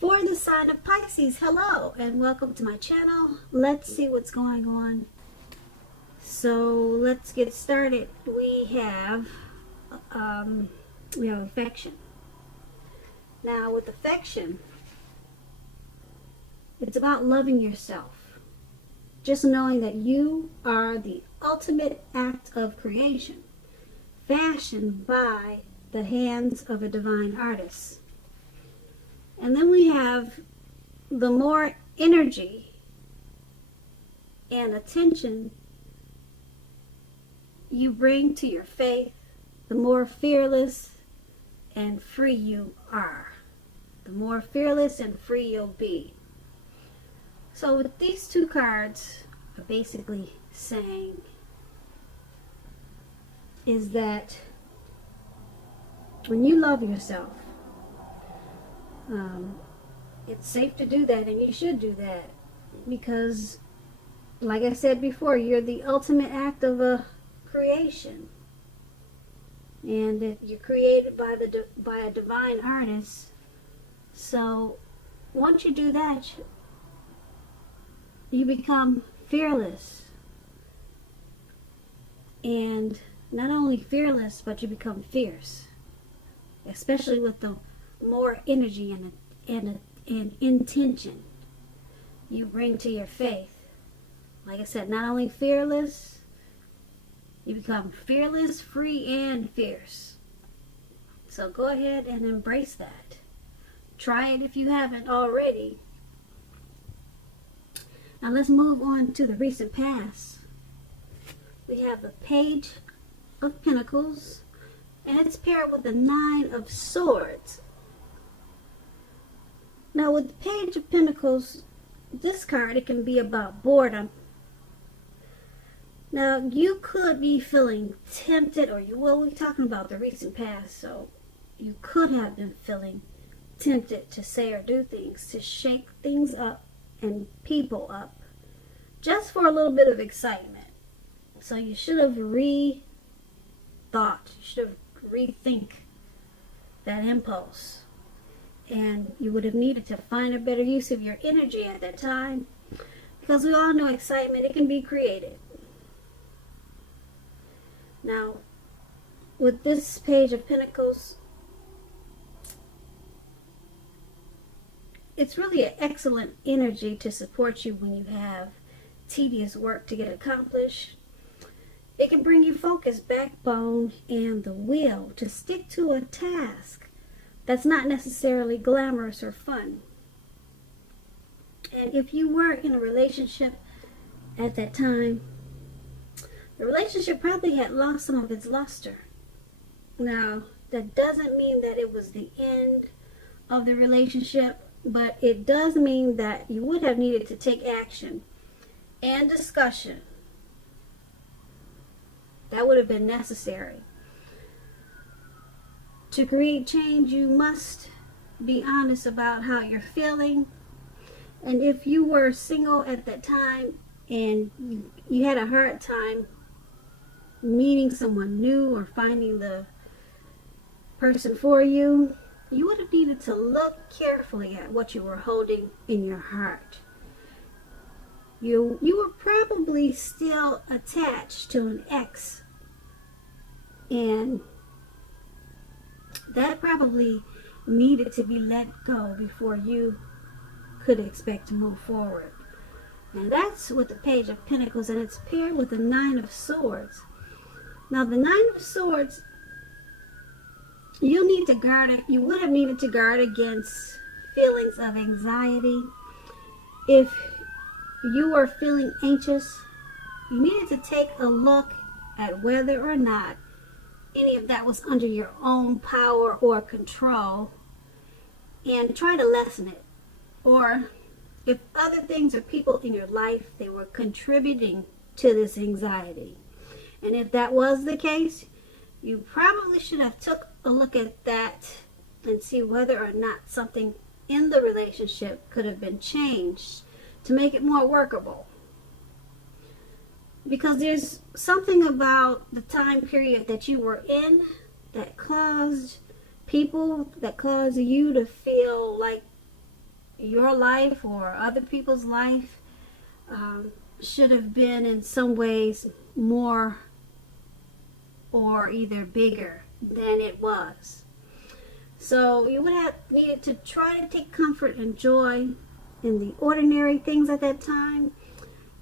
For the sign of Pisces, hello and welcome to my channel. Let's see what's going on. So let's get started. We have affection. Now with affection, it's about loving yourself. Just knowing that you are the ultimate act of creation, fashioned by the hands of a divine artist. And then we have the more energy and attention you bring to your faith, the more fearless and free you are. The more fearless and free you'll be. So with these two cards are basically saying is that when you love yourself, it's safe to do that, and you should do that because, like I said before, you're the ultimate act of a creation, and you're created by a divine artist. So once you do that, you become fearless, and not only fearless, but you become fierce, especially with the more energy and intention you bring to your faith. Like I said, not only fearless, you become fearless, free, and fierce. So go ahead and embrace that. Try it if you haven't already. Now let's move on to the recent past. We have the Page of Pentacles, and it's paired with the Nine of Swords. Now with the Page of Pentacles, this card, it can be about boredom. Now you could be feeling tempted, we're talking about the recent past, so you could have been feeling tempted to say or do things, to shake things up and people up, just for a little bit of excitement. So you should have rethought, you should have rethink that impulse. And you would have needed to find a better use of your energy at that time, because we all know excitement, it can be created. Now, with this Page of Pentacles, it's really an excellent energy to support you when you have tedious work to get accomplished. It can bring you focus, backbone, and the will to stick to a task that's not necessarily glamorous or fun. And if you were in a relationship at that time, the relationship probably had lost some of its luster. Now, that doesn't mean that it was the end of the relationship, but it does mean that you would have needed to take action and discussion. That would have been necessary. To create change, you must be honest about how you're feeling. And if you were single at that time and you had a hard time meeting someone new or finding the person for you, you would have needed to look carefully at what you were holding in your heart. You were probably still attached to an ex, and that probably needed to be let go before you could expect to move forward. And that's with the Page of Pentacles, and it's paired with the Nine of Swords. Now the Nine of Swords, you would have needed to guard against feelings of anxiety. If you were feeling anxious, you needed to take a look at whether or not any of that was under your own power or control, and try to lessen it. Or if other things or people in your life, they were contributing to this anxiety. And if that was the case, you probably should have took a look at that and see whether or not something in the relationship could have been changed to make it more workable. Because there's something about the time period that you were in that caused you to feel like your life or other people's life should have been in some ways more or either bigger than it was. So you would have needed to try to take comfort and joy in the ordinary things at that time,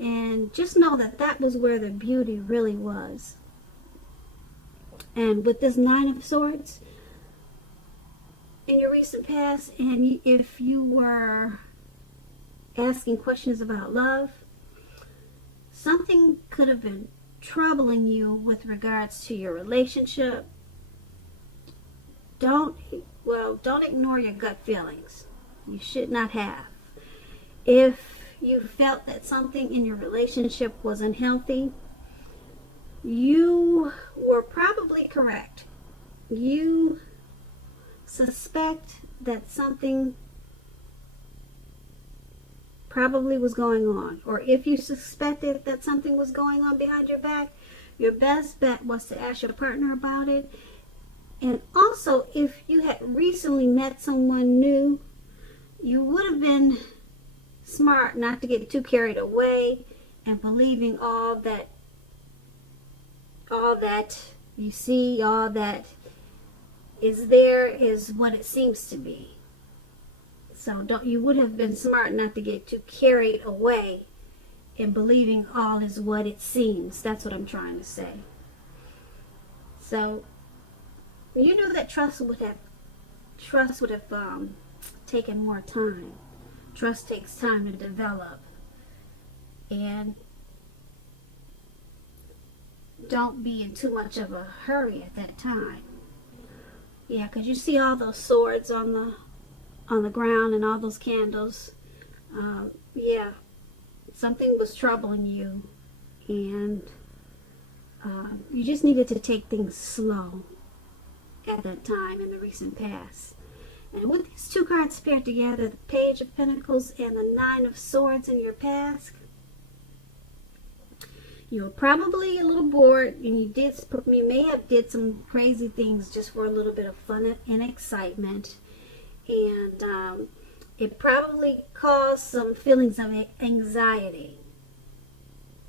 and just know that that was where the beauty really was. And with this Nine of Swords in your recent past, and if you were asking questions about love, something could have been troubling you with regards to your relationship. Don't ignore your gut feelings. You should not have. If you felt that something in your relationship was unhealthy, you were probably correct. You suspect that something probably was going on. Or if you suspected that something was going on behind your back, your best bet was to ask your partner about it. And also, if you had recently met someone new, you would have been smart not to get too carried away and believing all that you see, all that is there is what it seems to be. So you would have been smart not to get too carried away in believing all is what it seems. That's what I'm trying to say. So you knew that trust would have taken more time. Trust takes time to develop. And don't be in too much of a hurry at that time. Yeah, because you see all those swords on the ground and all those candles. Yeah, something was troubling you, and you just needed to take things slow at that time in the recent past. And with these two cards paired together, the Page of Pentacles and the Nine of Swords in your past, you were probably a little bored, and you may have did some crazy things just for a little bit of fun and excitement, and it probably caused some feelings of anxiety.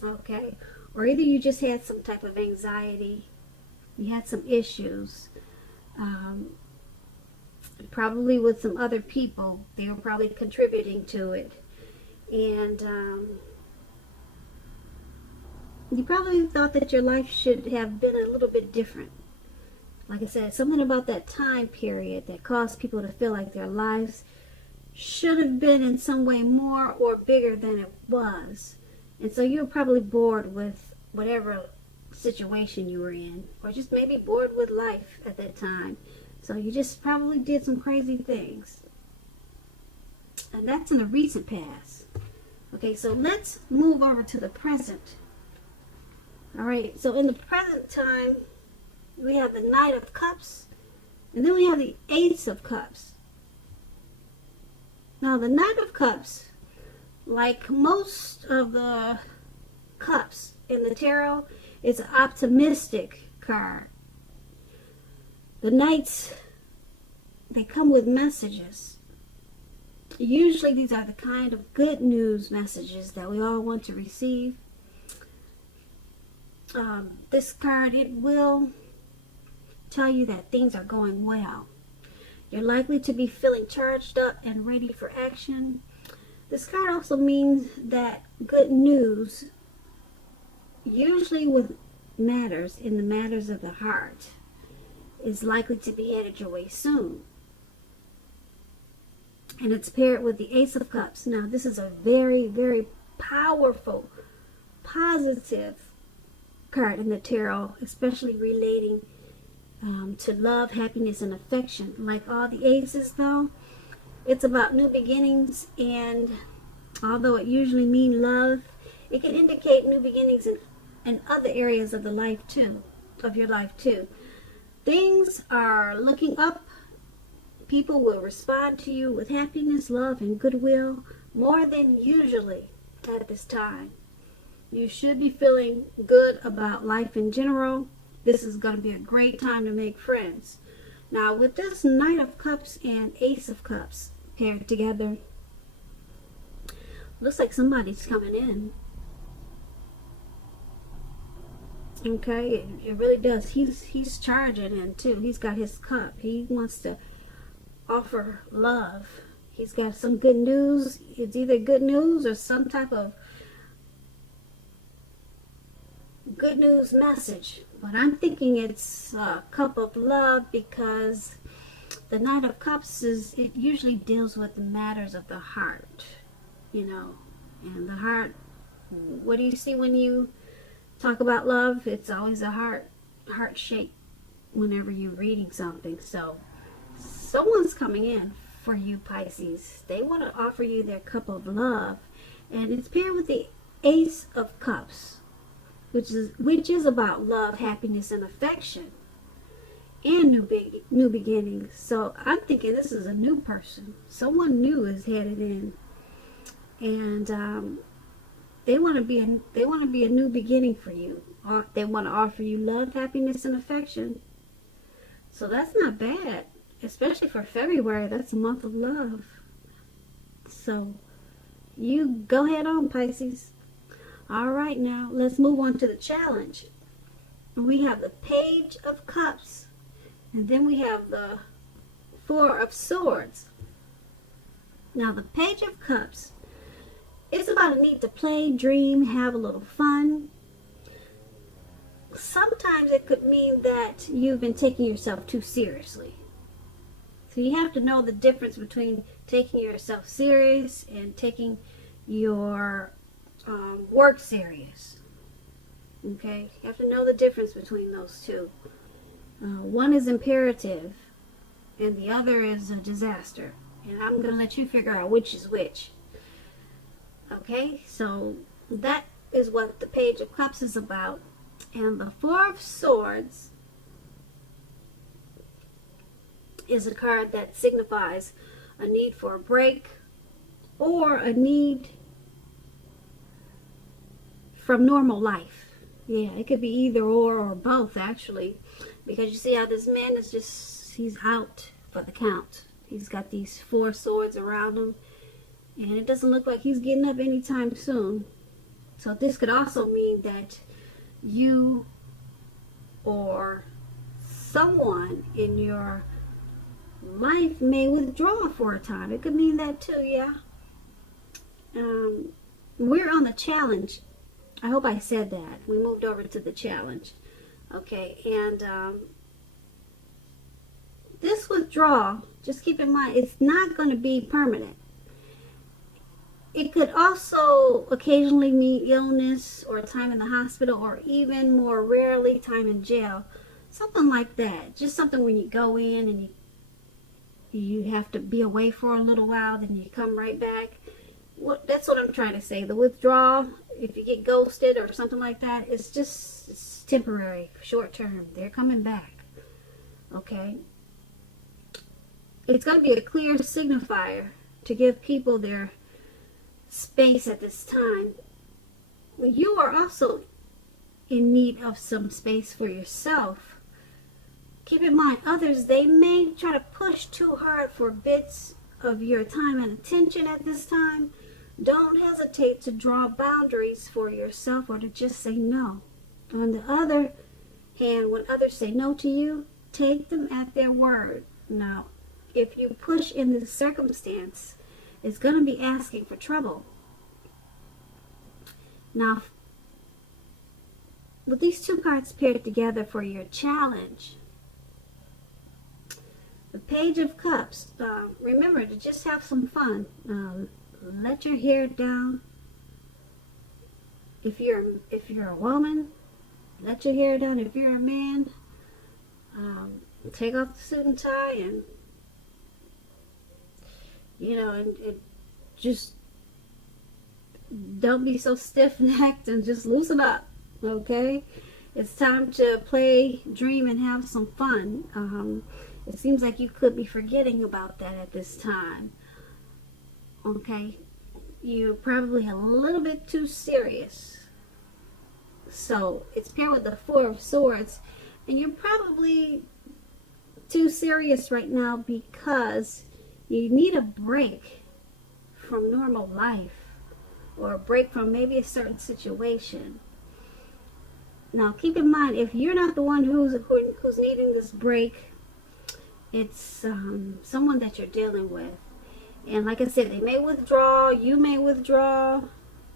Okay, or either you just had some type of anxiety, you had some issues, probably with some other people. They were probably contributing to it, and you probably thought that your life should have been a little bit different. Like I said, something about that time period that caused people to feel like their lives should have been in some way more or bigger than it was. And so you were probably bored with whatever situation you were in, or just maybe bored with life at that time. So you just probably did some crazy things. And that's in the recent past. Okay, so let's move over to the present. Alright, so in the present time, we have the Knight of Cups, and then we have the Ace of Cups. Now, the Knight of Cups, like most of the cups in the tarot, is an optimistic card. The Knights, they come with messages. Usually these are the kind of good news messages that we all want to receive. This card, it will tell you that things are going well. You're likely to be feeling charged up and ready for action. This card also means that good news, usually with matters in the matters of the heart, is likely to be headed your way soon. And it's paired with the Ace of Cups. Now, this is a very, very powerful, positive card in the tarot, especially relating to love, happiness, and affection. Like all the aces, though, it's about new beginnings, and although it usually means love, it can indicate new beginnings in other areas of your life too. Things are looking up. People will respond to you with happiness, love, and goodwill more than usually at this time. You should be feeling good about life in general. This is going to be a great time to make friends. Now, with this Knight of Cups and Ace of Cups paired together, Looks like somebody's coming in. Okay, it really does. He's charging in too. He's got his cup. He wants to offer love. He's got some good news. It's either good news or some type of good news message. But I'm thinking it's a cup of love, because the Knight of Cups it usually deals with the matters of the heart, you know. And the heart, what do you see when you talk about love? It's always a heart shape whenever you're reading something. So someone's coming in for you, Pisces. They want to offer you their cup of love, and it's paired with the Ace of Cups, which is about love, happiness, and affection, and new beginnings. So I'm thinking this is a new person. Someone new is headed in, and they want to be a new beginning for you. Or they want to offer you love, happiness, and affection. So that's not bad, especially for February. That's a month of love. So you go head on, Pisces. All right, now let's move on to the challenge. We have the Page of Cups, and then we have the Four of Swords. Now the Page of Cups, it's about a need to play, dream, have a little fun. Sometimes it could mean that you've been taking yourself too seriously. So you have to know the difference between taking yourself serious and taking your work serious. Okay? You have to know the difference between those two. One is imperative and the other is a disaster. And I'm going to let you figure out which is which. Okay, so that is what the Page of Cups is about. And the Four of Swords is a card that signifies a need for a break or a need from normal life. Yeah, it could be either or both, actually. Because you see how this man is he's out for the count. He's got these four swords around him. And it doesn't look like he's getting up anytime soon. So this could also mean that you or someone in your life may withdraw for a time. It could mean that too, yeah. We're on the challenge. I hope I said that. We moved over to the challenge. Okay, and this withdrawal, just keep in mind, it's not going to be permanent. It could also occasionally mean illness or time in the hospital, or even more rarely time in jail. Something like that. Just something when you go in and you have to be away for a little while, then you come right back. That's what I'm trying to say. The withdrawal, if you get ghosted or something like that, it's temporary, short term. They're coming back. Okay? It's going to be a clear signifier to give people their space at this time. You are also in need of some space for yourself. Keep in mind, others, they may try to push too hard for bits of your time and attention at this time. Don't hesitate to draw boundaries for yourself or to just say no. On the other hand, when others say no to you, take them at their word. Now, if you push in this circumstance, it's going to be asking for trouble. Now, with these two cards paired together for your challenge, the Page of Cups, remember to just have some fun. Let your hair down. If you're a woman, let your hair down. If you're a man, take off the suit and tie, and and just don't be so stiff-necked, and just loosen up. Okay, it's time to play, dream, and have some fun. It seems like you could be forgetting about that at this time. Okay, you're probably a little bit too serious. So it's paired with the Four of Swords, and you're probably too serious right now because you need a break from normal life. or a break from maybe a certain situation. Now, keep in mind, if you're not the one who's needing this break, it's someone that you're dealing with. And like I said, they may withdraw, you may withdraw,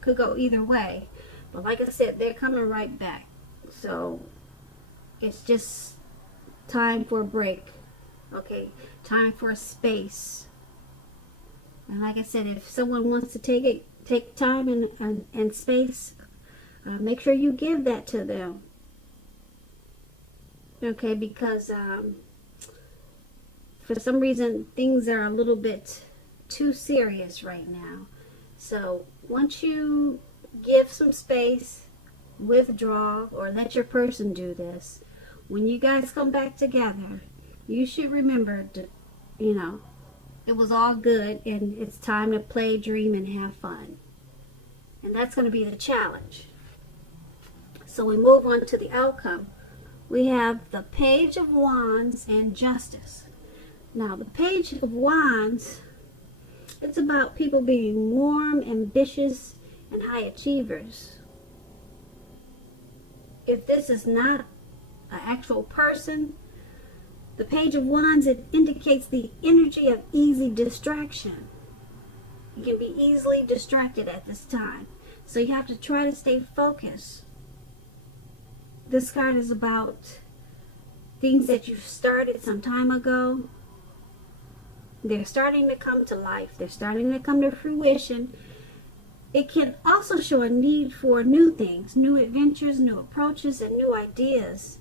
could go either way. But like I said, they're coming right back. So it's just time for a break. Okay, time for a space. And like I said, if someone wants to take time and space, make sure you give that to them. Okay, because for some reason things are a little bit too serious right now. So once you give some space, withdraw, or let your person do this, when you guys come back together, you should remember to, it was all good and it's time to play, dream, and have fun. And that's going to be the challenge. So we move on to the outcome. We have the Page of Wands and Justice. Now, the Page of Wands, it's about people being warm, ambitious, and high achievers. If this is not an actual person, the Page of Wands, it indicates the energy of easy distraction. You can be easily distracted at this time. So you have to try to stay focused. This card is about things that you've started some time ago. They're starting to come to life. They're starting to come to fruition. It can also show a need for new things, new adventures, new approaches, and new ideas.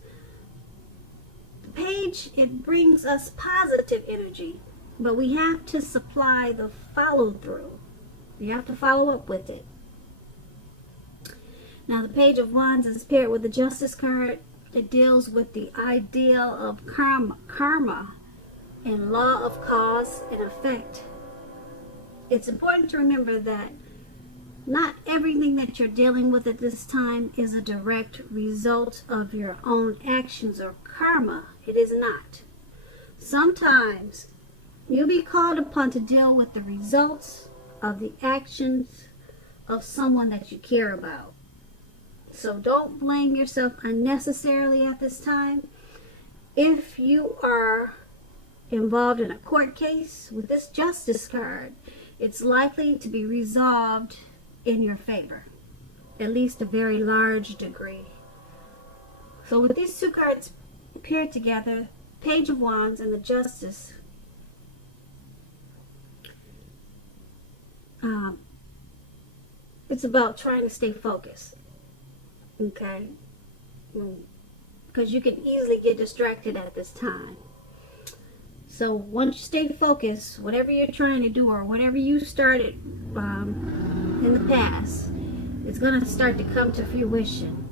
The page, it brings us positive energy, but we have to supply the follow through. You have to follow up with it. Now, the Page of Wands is paired with the Justice card. It deals with the ideal of karma and law of cause and effect. It's important to remember that not everything that you're dealing with at this time is a direct result of your own actions or karma. It is not. Sometimes you'll be called upon to deal with the results of the actions of someone that you care about. So don't blame yourself unnecessarily at this time. If you are involved in a court case with this Justice card, it's likely to be resolved in your favor, at least a very large degree. So with these two cards paired together, Page of Wands and the Justice, it's about trying to stay focused. Okay, because you can easily get distracted at this time. So once you stay focused, whatever you're trying to do or whatever you started in the past, it's going to start to come to fruition.